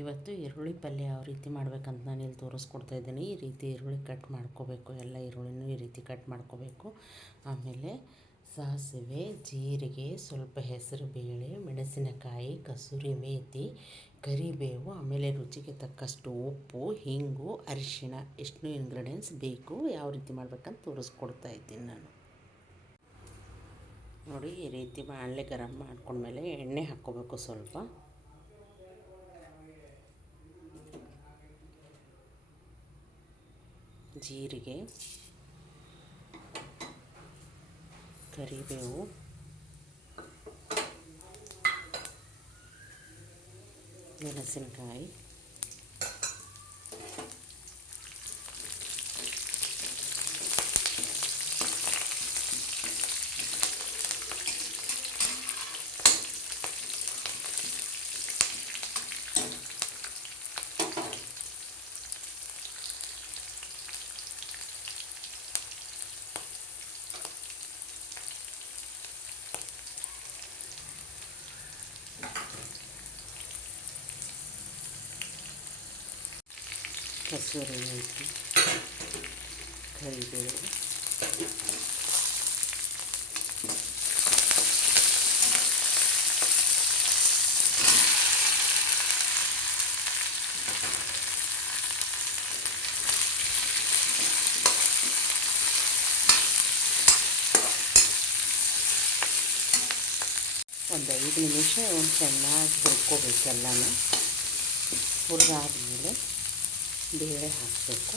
ಇವತ್ತು ಈರುಳ್ಳಿ ಪಲ್ಯ ಯಾವ ರೀತಿ ಮಾಡ್ಬೇಕಂತ ನಾನು ಇಲ್ಲಿ ತೋರಿಸ್ಕೊಡ್ತಾಯಿದ್ದೀನಿ. ಈ ರೀತಿ ಈರುಳ್ಳಿ ಕಟ್ ಮಾಡ್ಕೋಬೇಕು, ಎಲ್ಲ ಈರುಳ್ಳಿನೂ ಈ ರೀತಿ ಕಟ್ ಮಾಡ್ಕೋಬೇಕು. ಆಮೇಲೆ ಸಾಸಿವೆ, ಜೀರಿಗೆ, ಸ್ವಲ್ಪ ಹೆಸರು ಬೇಳೆ, ಮೆಣಸಿನಕಾಯಿ, ಕಸೂರಿ ಮೇಥಿ, ಕರಿಬೇವು, ಆಮೇಲೆ ರುಚಿಗೆ ತಕ್ಕಷ್ಟು ಉಪ್ಪು, ಹಿಂಗು, ಅರಿಶಿಣ ಇಷ್ಟು ಇಂಗ್ರೀಡಿಯೆಂಟ್ಸ್ ಬೇಕು. ಯಾವ ರೀತಿ ಮಾಡ್ಬೇಕಂತ ತೋರಿಸ್ಕೊಡ್ತಾ ಇದ್ದೀನಿ ನಾನು. ನೋಡಿ, ಈ ರೀತಿ ಬಾಣಲೆ ಗರಂ ಮಾಡ್ಕೊಂಡ್ಮೇಲೆ ಎಣ್ಣೆ ಹಾಕ್ಕೋಬೇಕು. ಸ್ವಲ್ಪ ಜೀರಿಗೆ, ಕರಿಬೇವು, ಮೆಣಸಿನಕಾಯಿ, ಕಸೂರಿ ಮೇಥಿ, ಕರಿಬೇವು, ಒಂದು 5 ನಿಮಿಷ ಚೆನ್ನಾಗಿ ಹುರ್ಕೋಬೇಕು. ಎಲ್ಲನೂ ಹುರಿದಾದ್ಮೇಲೆ ಬೇಳೆ ಹಾಕಬೇಕು.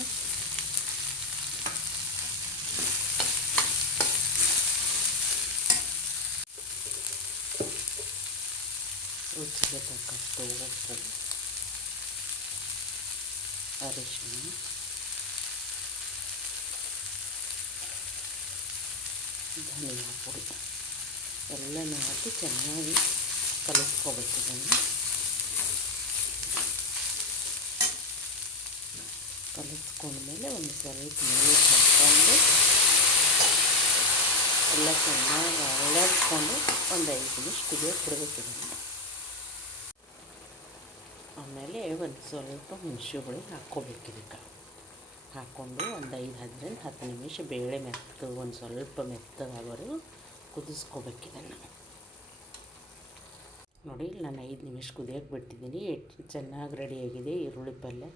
ರುಚಿಗೆ ತಕ್ಕಷ್ಟು ಉಪ್ಪು, ಅರಿಶಿಣ, ಧನಿಯಾ ಪುಡಿ ಎಲ್ಲನೂ ಹಾಕಿ ಚೆನ್ನಾಗಿ ಕಲಿಸ್ಕೋಬೇಕು. ಇದನ್ನು ಕಲಿಸ್ಕೊಂಡ್ಮೇಲೆ ಒಂದು ಸ್ವಲ್ಪ ನೀರು ಹಾಕ್ಕೊಂಡು ಎಲ್ಲ ಚೆನ್ನಾಗಿ ಅರಳಿಸ್ಕೊಂಡು ಒಂದು 5 ನಿಮಿಷ ಕುದಿಯೋಕೆ ಬಿಡಬೇಕು. ಇದನ್ನು ಆಮೇಲೆ ಒಂದು ಸ್ವಲ್ಪ ಹುಣಸೆ ಹಾಕ್ಕೋಬೇಕು. ಇದಕ್ಕೆ ಹಾಕ್ಕೊಂಡು ಒಂದು 5-10 ನಿಮಿಷ ಬೇಳೆ ಒಂದು ಸ್ವಲ್ಪ ಮೆತ್ತಗಾಗೋರು ಕುದಿಸ್ಕೋಬೇಕು. ಇದನ್ನು ನೋಡಿ, ನಾನು 5 ನಿಮಿಷ ಕುದಿಯೋಕೆ ಬಿಟ್ಟಿದ್ದೀನಿ. ಚೆನ್ನಾಗಿ ರೆಡಿಯಾಗಿದೆ ಈರುಳ್ಳಿ ಪಲ್ಯ.